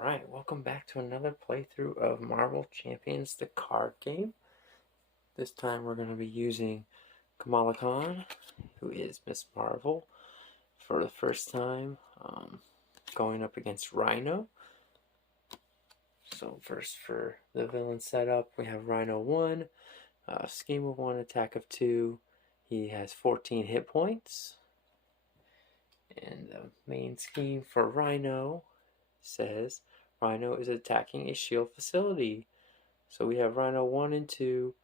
Alright, welcome back to another playthrough of Marvel Champions, the card game. This time we're going to be using Kamala Khan, who is Miss Marvel, for the first time, going up against Rhino. So first for the villain setup, we have Rhino 1, scheme of 1, attack of 2. He has 14 hit points. And the main scheme for Rhino says Rhino is attacking a shield facility. So we have Rhino 1 and 2,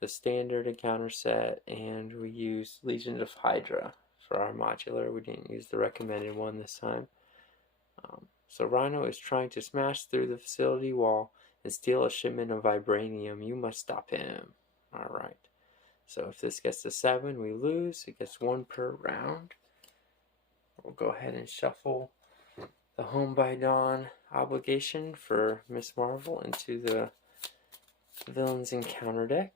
the standard encounter set, and we use Legion of Hydra for our modular. We didn't use the recommended one this time. So Rhino is trying to smash through the facility wall and steal a shipment of vibranium. You must stop him. Alright. So if this gets to 7, we lose. It gets 1 per round. We'll go ahead and shuffle the Home by Dawn obligation for Miss Marvel into the Villains Encounter deck.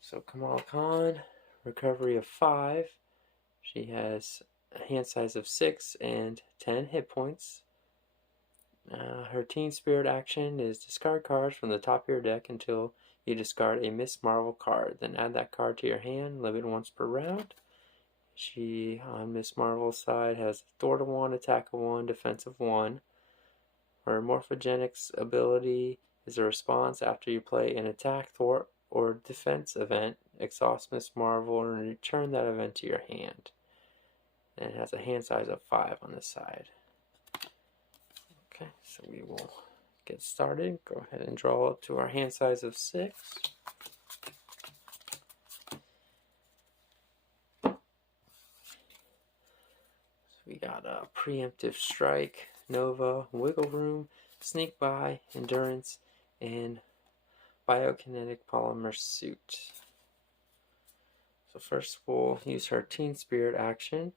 So Kamala Khan, recovery of 5. She has a hand size of 6 and 10 hit points. Her Teen Spirit action is discard cards from the top of your deck until you discard a Miss Marvel card. Then add that card to your hand, limit once per round. She, on Miss Marvel's side, has Thwart of 1, Attack of 1, Defense of 1. Her Morphogenics ability is a response after you play an attack, thwart, or defense event. Exhaust Miss Marvel and return that event to your hand. And it has a hand size of 5 on this side. Okay, so we will get started. Go ahead and draw up to our hand size of 6. We got a Preemptive Strike, Nova, Wiggle Room, Sneak By, Endurance, and Biokinetic Polymer Suit. So first we'll use her Teen Spirit action.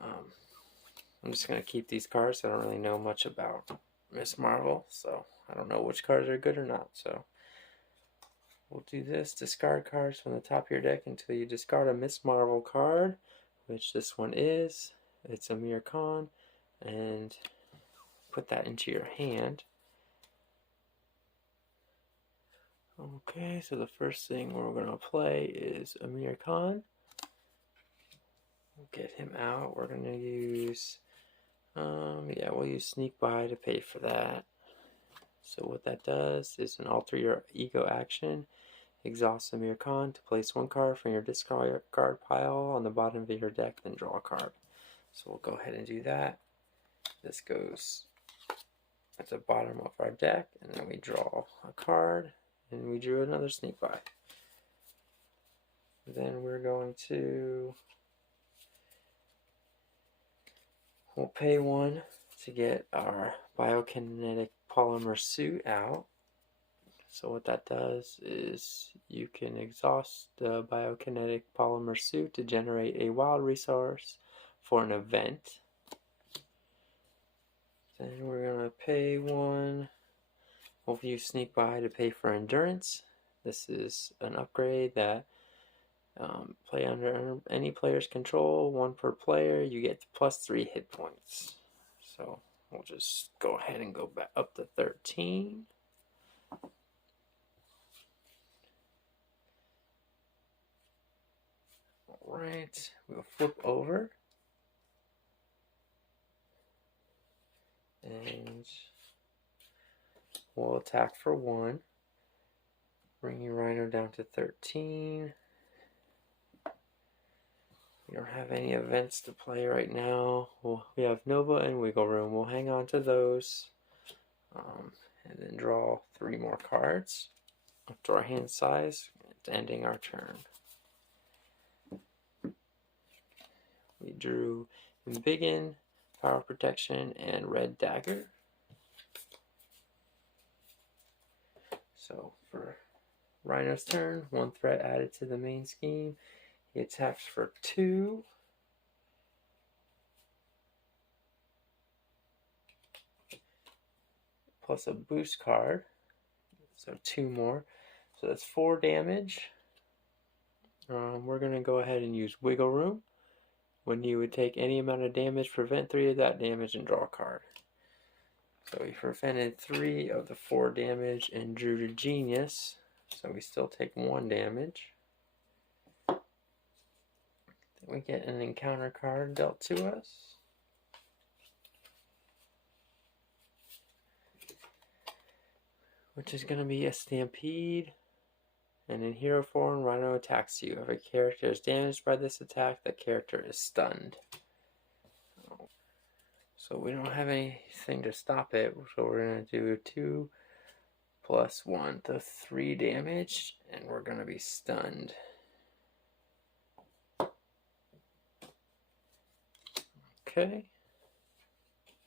I'm just going to keep these cards. I don't really know much about Miss Marvel, so I don't know which cards are good or not. So we'll do this. Discard cards from the top of your deck until you discard a Miss Marvel card, which this one is. It's Amir Khan, and put that into your hand. Okay, so the first thing we're going to play is Amir Khan. We'll get him out. We're going to use, we'll use Sneak By to pay for that. So what that does is an Alter Your Ego action. Exhaust Amir Khan to place 1 card from your discard card pile on the bottom of your deck, then draw a card. So we'll go ahead and do that. This goes at the bottom of our deck, and then we draw a card, and we drew another Sneak By. Then we're going to, we'll pay 1 to get our Biokinetic Polymer Suit out. So what that does is you can exhaust the Biokinetic Polymer Suit to generate a wild resource for an event. Then we're going to pay 1. We'll use Sneak By to pay for Endurance. This is an upgrade that play under any player's control, 1 per player. You get plus 3 hit points. So we'll just go ahead and go back up to 13. Alright, we'll flip over. And we'll attack for 1. Bring your Rhino down to 13. We don't have any events to play right now. We have Nova and Wiggle Room. We'll hang on to those. And then draw 3 more cards up to our hand size. It's ending our turn. We drew Embiggen, Power Protection, and Red Dagger. So for Rhino's turn, 1 threat added to the main scheme. He attacks for 2. Plus a boost card. So 2 more. So that's 4 damage. We're going to go ahead and use Wiggle Room. When you would take any amount of damage, prevent 3 of that damage and draw a card. So we prevented 3 of the 4 damage and drew to Genius. So we still take 1 damage. Then we get an encounter card dealt to us. Which is going to be a Stampede. And in hero form, Rhino attacks you. If a character is damaged by this attack, that character is stunned. So we don't have anything to stop it. So we're going to do 2 plus 1 to 3 damage. And we're going to be stunned. Okay.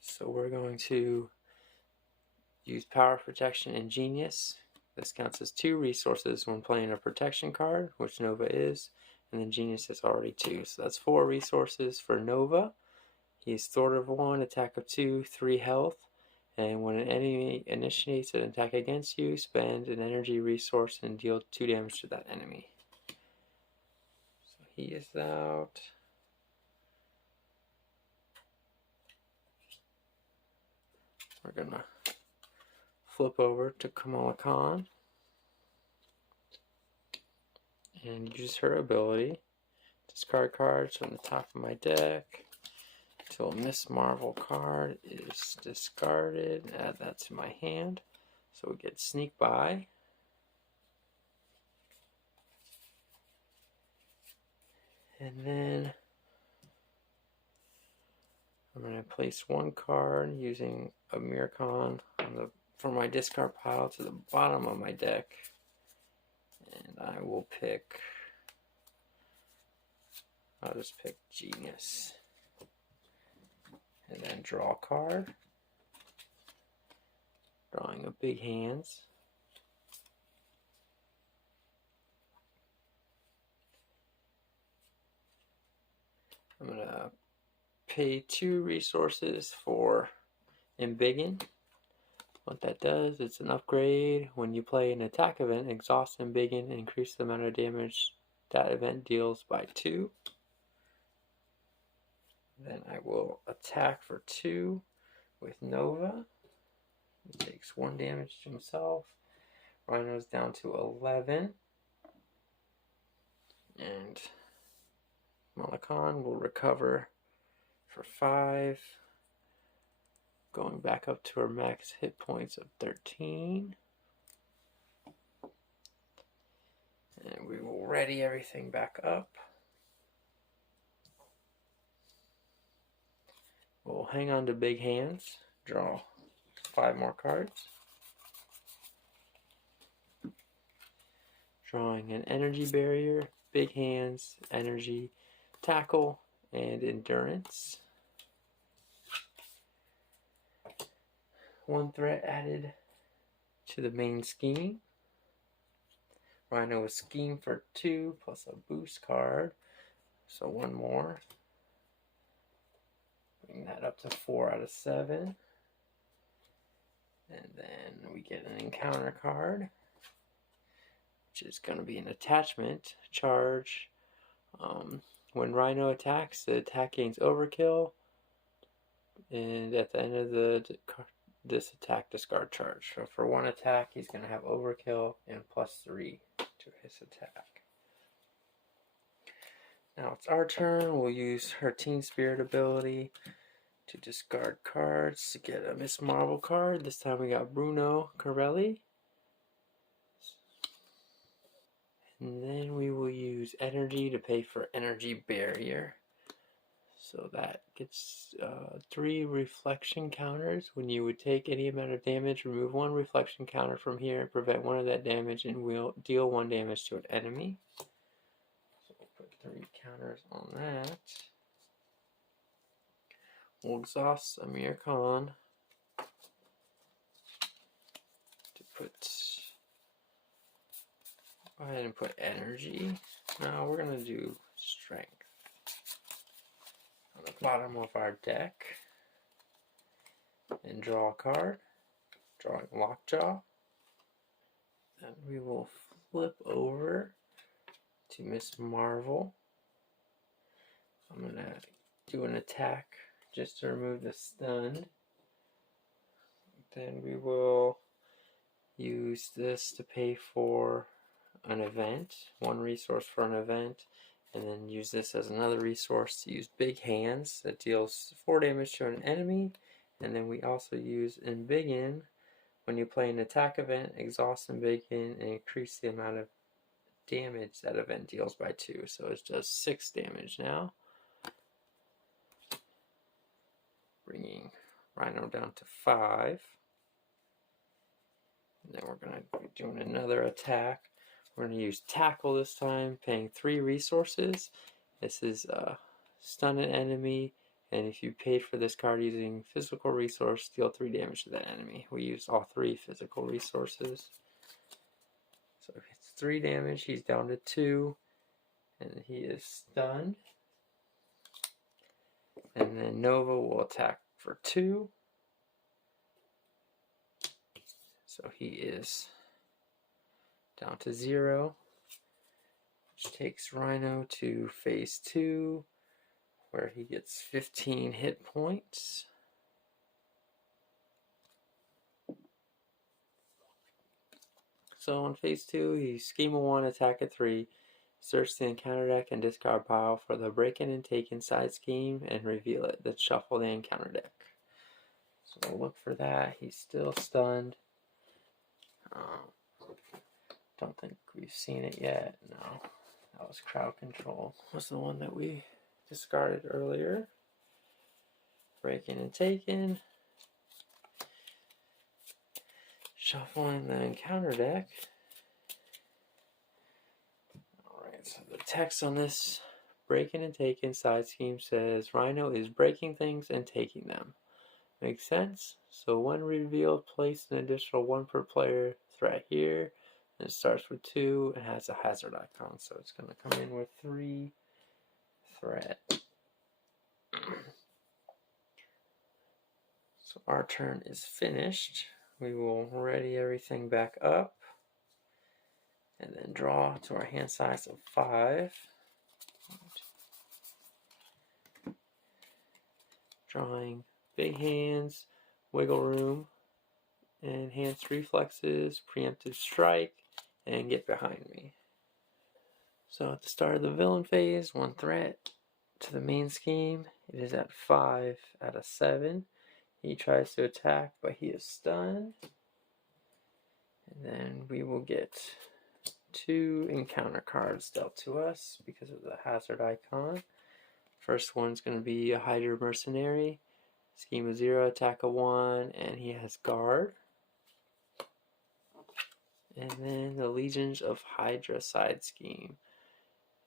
So we're going to use Power Protection and Genius. This counts as 2 resources when playing a protection card, which Nova is, and then Genius is already 2. So that's 4 resources for Nova. He's Thwart of 1, attack of 2, 3 health. And when an enemy initiates an attack against you, spend an energy resource and deal 2 damage to that enemy. So he is out. We're going to flip over to Kamala Khan and use her ability. Discard cards from the top of my deck until a Miss Marvel card is discarded. Add that to my hand. So we get Sneak By. And then I'm going to place 1 card using a Miracon from my discard pile to the bottom of my deck. And I will pick, I'll just pick Genius. And then draw a card. Drawing a Big Hands. I'm going to pay 2 resources for Embiggen. What that does, it's an upgrade. When you play an attack event, exhaust Embiggen and increase the amount of damage that event deals by 2. Then I will attack for 2 with Nova. He takes 1 damage to himself. Rhino's down to 11. And Malakan will recover for 5. Going back up to her max hit points of 13. And we will ready everything back up. We'll hang on to Big Hands. Draw 5 more cards. Drawing an Energy Barrier, Big Hands, Energy, Tackle, and Endurance. 1 threat added to the main scheme. Rhino is scheme for 2 plus a boost card. So 1 more. Bring that up to 4 out of 7. And then we get an encounter card, which is going to be an attachment. Charge. When Rhino attacks, the attack gains overkill. And at the end of this attack, discard charge. So for 1 attack, he's going to have overkill and +3 to his attack. Now it's our turn. We'll use her Teen Spirit ability to discard cards to get a Miss Marvel card. This time we got Bruno Corelli. And then we will use energy to pay for Energy Barrier. So that gets 3 reflection counters. When you would take any amount of damage, remove 1 reflection counter from here and prevent 1 of that damage, and we'll deal 1 damage to an enemy. So we'll put 3 counters on that. We'll exhaust Amir Khan to go ahead and put energy. Now we're going to do strength. On the bottom of our deck, and draw a card, drawing Lockjaw. Then we will flip over to Miss Marvel. I'm going to do an attack just to remove the stun. Then we will use this to pay for an event, one resource for an event, and then use this as another resource to use Big Hands that deals 4 damage to an enemy. And then we also use Embiggen. When you play an attack event, exhaust Embiggen and increase the amount of damage that event deals by 2. So it does 6 damage now. Bringing Rhino down to 5. And then we're going to be doing another attack. We're going to use Tackle this time, paying 3 resources. This is stun an enemy, and if you paid for this card using physical resource, deal 3 damage to that enemy. We use all 3 physical resources. So it's 3 damage, he's down to 2, and he is stunned. And then Nova will attack for 2. So he is down to 0, which takes Rhino to phase 2, where he gets 15 hit points. So on phase 2, he scheme a 1, attack at 3, search the encounter deck and discard pile for the break-in and take-in side scheme and reveal it. Then shuffle the encounter deck. So we'll look for that. He's still stunned. Don't think we've seen it yet. No, that was crowd control. Was the one that we discarded earlier. Break-in and take-in. Shuffling the encounter deck. Alright, so the text on this break-in and take-in side scheme says Rhino is breaking things and taking them. Makes sense? So when revealed, place an additional 1 per player threat here. And it starts with 2 and has a hazard icon. So it's going to come in with 3 threat. So our turn is finished. We will ready everything back up. And then draw to our hand size of 5. Drawing Big Hands, Wiggle Room, Enhanced Reflexes, Preemptive Strike, and Get Behind Me. So at the start of the villain phase, 1 threat to the main scheme. It is at 5 out of 7. He tries to attack, but he is stunned. And then we will get 2 encounter cards dealt to us because of the hazard icon. First one's going to be a Hydra Mercenary. Scheme of 0, attack of 1, and he has guard. And then the Legions of Hydra side scheme.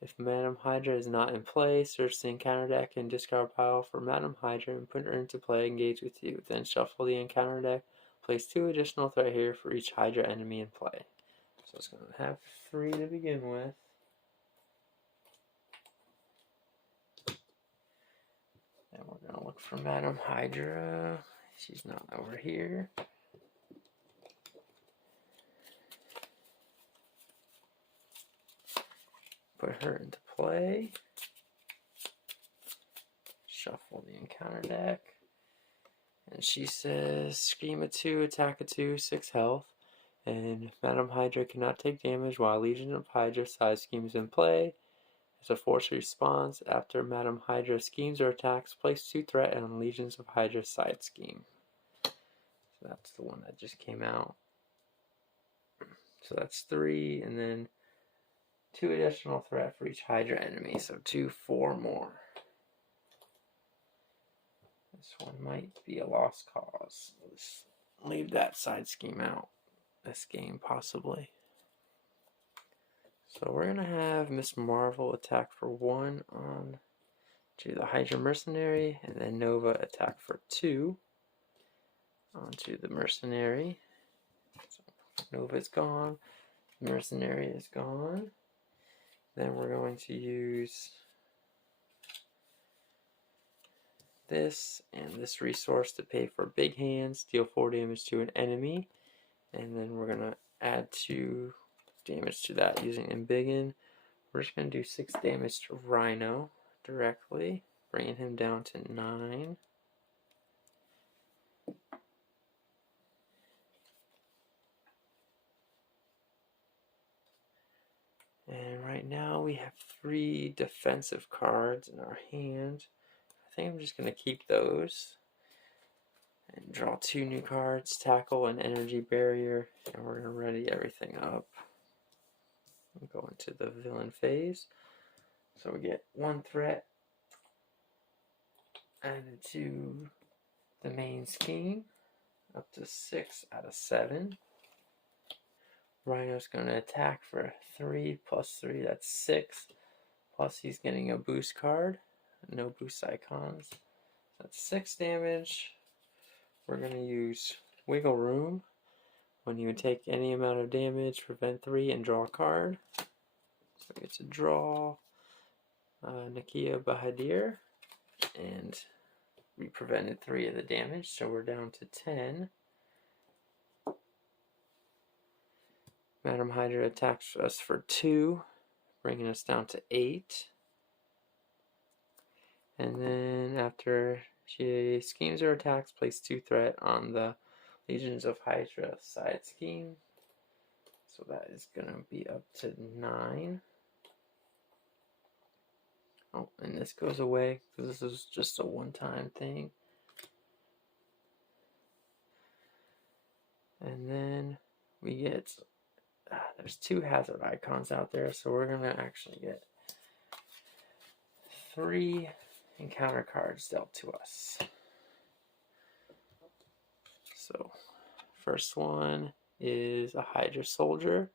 If Madam Hydra is not in play, search the encounter deck and discard pile for Madam Hydra and put her into play, engage with you. Then shuffle the encounter deck, place 2 additional threat here for each Hydra enemy in play. So it's going to have 3 to begin with. Then we're going to look for Madam Hydra. She's not over here. Put her into play. Shuffle the encounter deck. And she says, Scheme of 2, attack of 2, 6 health. And Madam Hydra cannot take damage while Legion of Hydra side scheme is in play. As a force response, after Madam Hydra schemes or attacks, place 2 threat on Legions of Hydra side scheme. So that's the one that just came out. So that's 3, and then 2 additional threat for each Hydra enemy. So 2, 4 more. This one might be a lost cause. Let's leave that side scheme out this game, possibly. So we're going to have Miss Marvel attack for 1 on to the Hydra Mercenary, and then Nova attack for 2 onto the Mercenary. So Nova's gone, the Mercenary is gone. Then we're going to use this and this resource to pay for Big Hands, deal 4 damage to an enemy, and then we're going to add 2 damage to that using Embiggen. We're just going to do 6 damage to Rhino directly, bringing him down to 9. And right now we have 3 defensive cards in our hand. I think I'm just going to keep those. And draw 2 new cards, Tackle and Energy Barrier. And we're going to ready everything up. We'll go into the villain phase. So we get 1 threat added to the main scheme. Up to 6 out of 7. Rhino's going to attack for 3 plus 3, that's 6. Plus he's getting a boost card. No boost icons. That's 6 damage. We're going to use Wiggle Room. When you take any amount of damage, prevent 3 and draw a card. So we get to draw Nakia Bahadir. And we prevented 3 of the damage, so we're down to 10. Madam Hydra attacks us for 2, bringing us down to 8. And then after she schemes or attacks, place 2 threat on the Legions of Hydra side scheme. So that is going to be up to 9. Oh, and this goes away because this is just a one-time thing. And then we get, there's 2 hazard icons out there, so we're going to actually get 3 encounter cards dealt to us. So, first one is a Hydra Soldier.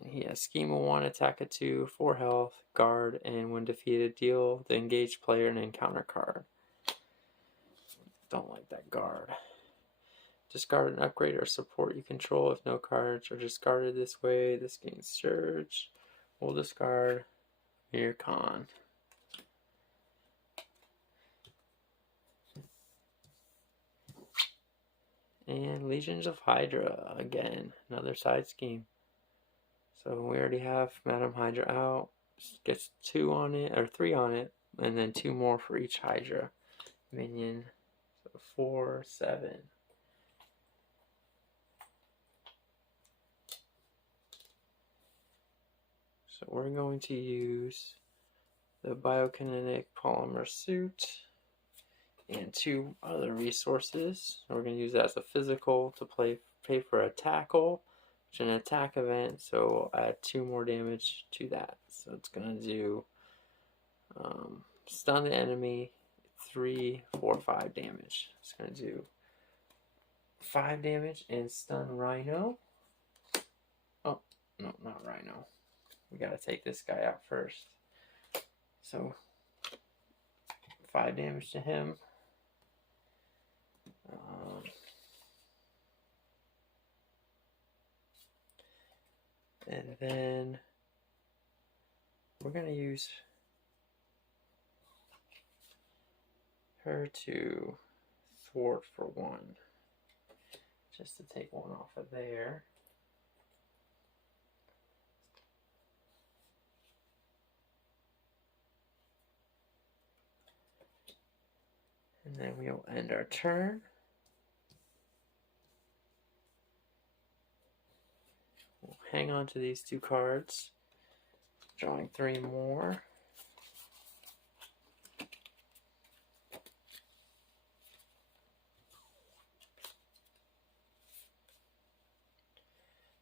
And he has Scheme of 1, Attack of 2, 4 health, Guard, and when defeated, deal the engaged player an encounter card. Don't like that Guard. Discard an upgrade or support you control if no cards are discarded this way. This gains Surge. We'll discard Mir Khan. And Legions of Hydra again, another side scheme. So we already have Madam Hydra out. Gets 2 on it, or 3 on it, and then 2 more for each Hydra minion. So 4, 7. So we're going to use the Biokinetic Polymer Suit and 2 other resources. So we're going to use that as a physical to pay for a tackle, which is an attack event, so we'll add 2 more damage to that. So it's going to do stun the enemy, 3, 4, 5 damage. It's going to do 5 damage and stun Rhino. Oh, no, not Rhino. We got to take this guy out first. So 5 damage to him. And then we're going to use her to thwart for 1. Just to take 1 off of there. And then we'll end our turn. We'll hang on to these 2 cards, drawing 3 more.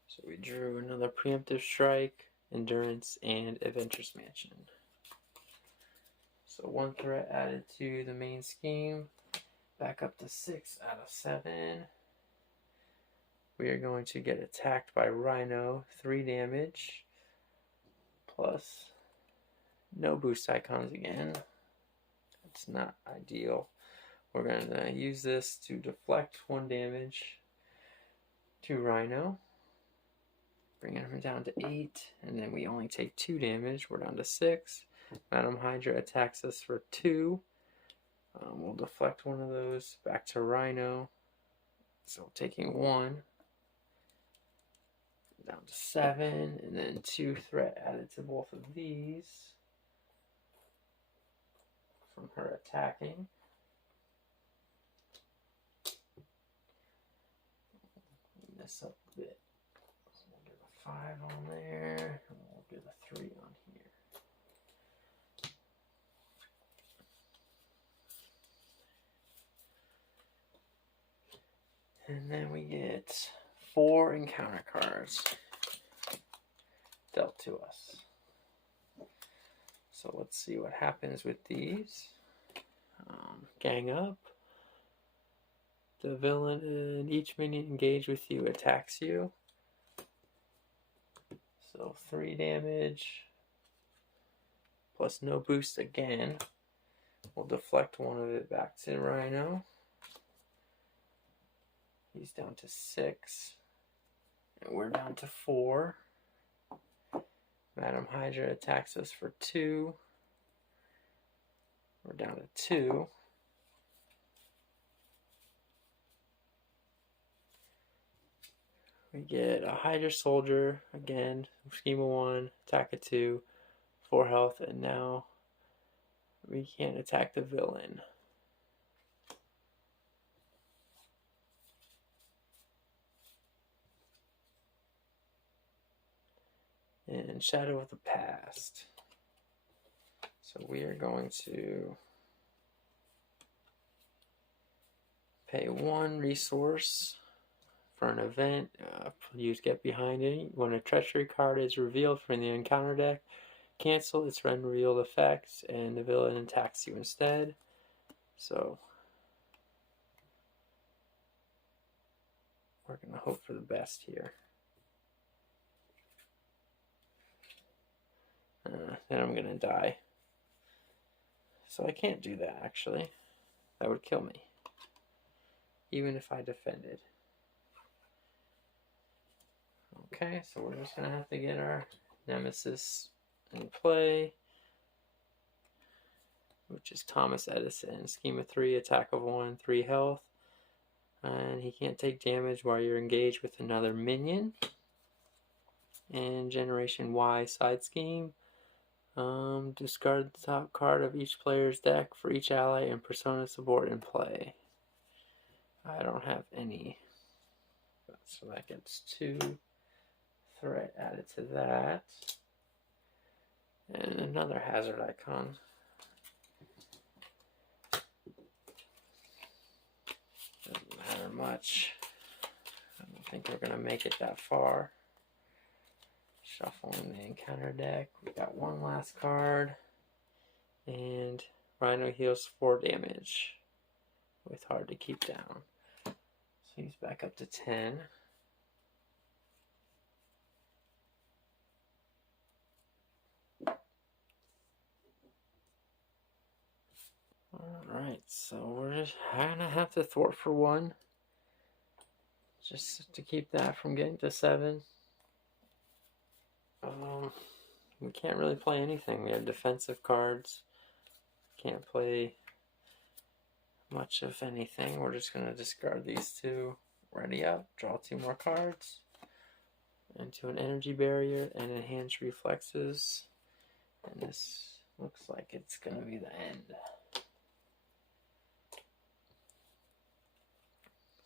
So we drew another Preemptive Strike, Endurance, and Adventurous Mansion. So 1 threat added to the main scheme, back up to 6 out of 7. We are going to get attacked by Rhino, 3 damage, plus no boost icons again. That's not ideal. We're going to use this to deflect 1 damage to Rhino, bringing him down to 8, and then we only take 2 damage. We're down to 6. Madam Hydra attacks us for 2. We'll deflect 1 of those back to Rhino. So taking 1. Down to 7, and then 2 threat added to both of these from her attacking. Clean this up a bit. So we'll get a 5 on there, and we'll get a 3 on here. And then we get 4 encounter cards dealt to us. So let's see what happens with these. Gang up. The villain and each minion engaged with you attacks you. So 3 damage. Plus no boost again. We'll deflect one of it back to Rhino. He's down to 6. And we're down to 4. Madam Hydra attacks us for 2. We're down to 2. We get a Hydra Soldier, again, scheme of 1, attack of 2, 4 health, and now we can't attack the villain. And Shadow of the Past. So we are going to pay 1 resource for an event. Use Get Behind It. When a treachery card is revealed from the encounter deck, cancel its unrevealed effects, and the villain attacks you instead. So we're going to hope for the best here. Then I'm going to die. So I can't do that, actually. That would kill me. Even if I defended. Okay, so we're just going to have to get our Nemesis in play. Which is Thomas Edison. Scheme of 3, attack of 1, 3 health. And he can't take damage while you're engaged with another minion. And Generation Y side scheme. Discard the top card of each player's deck for each ally and persona support in play. I don't have any. So that gets 2 threat added to that. And another hazard icon. Doesn't matter much. I don't think we're going to make it that far. Shuffling the encounter deck. We got 1 last card. And Rhino heals 4 damage. With hard to keep down. So he's back up to 10. Alright, so we're just gonna have to thwart for 1. Just to keep that from getting to 7. We can't really play anything. We have defensive cards. Can't play much of anything. We're just going to discard these 2. Ready up. Draw 2 more cards. Into an energy barrier and enhance reflexes. And this looks like it's going to be the end.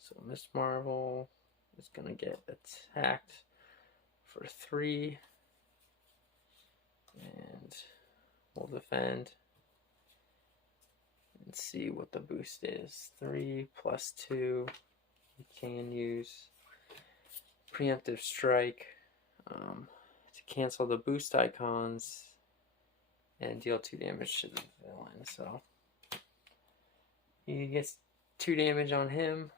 So Miss Marvel is going to get attacked for 3. And we'll defend and see what the boost is. 3 plus 2. You can use preemptive strike to cancel the boost icons and deal 2 damage to the villain. So he gets 2 damage on him,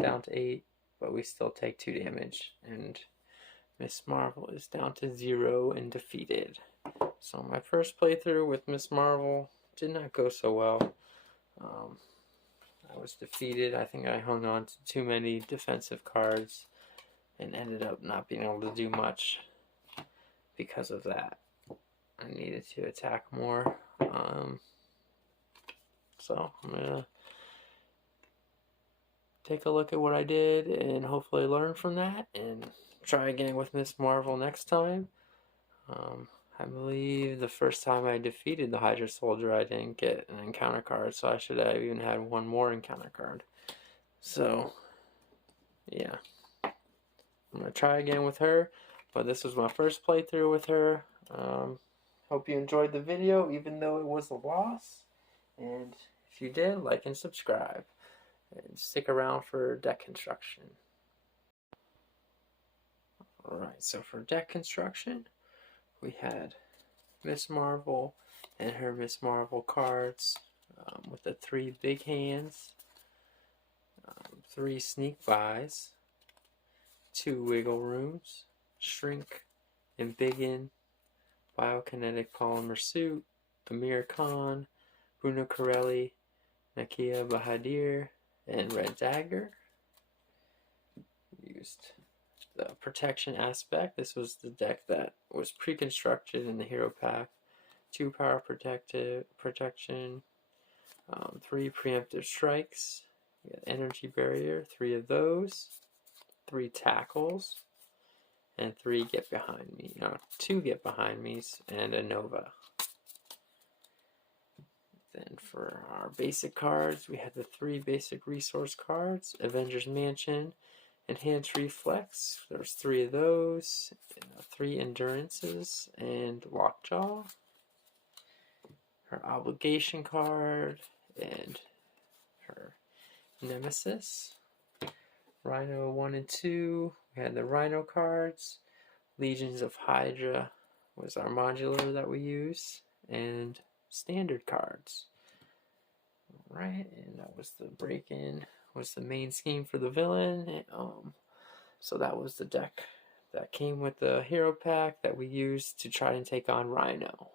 down to 8, but we still take 2 damage, and Miss Marvel is down to 0 and defeated. So my first playthrough with Miss Marvel did not go so well. I was defeated. I think I hung on to too many defensive cards and ended up not being able to do much because of that. I needed to attack more. So I'm going to take a look at what I did and hopefully learn from that and try again with Miss Marvel next time. I believe the first time I defeated the Hydra Soldier, I didn't get an encounter card, so I should have even had 1 more encounter card. So, yeah. I'm going to try again with her, but this was my first playthrough with her. Hope you enjoyed the video, even though it was a loss. And if you did, like and subscribe. And stick around for deck construction. Alright, so for deck construction, we had Miss Marvel and her Miss Marvel cards with the 3 big hands, 3 sneak buys, 2 wiggle rooms, shrink and biggin, biokinetic polymer suit, Amir Khan, Bruno Corelli, Nakia Bahadir, and Red Dagger. Used the protection aspect. This was the deck that was pre-constructed in the hero pack. 2 power protection, 3 preemptive strikes, you got energy barrier, 3 of those, 3 tackles, and 3 get behind me. No, 2 get behind me's, and a Nova. Then for our basic cards, we had the 3 basic resource cards: Avengers Mansion, Enhanced Reflex. There's 3 of those, 3 Endurances, and Lockjaw. Her Obligation card, and her Nemesis. Rhino 1 and 2. We had the Rhino cards. Legions of Hydra was our modular that we use, and standard cards. Right, and that was the break-in, was the main scheme for the villain. So that was the deck that came with the hero pack that we used to try and take on Rhino.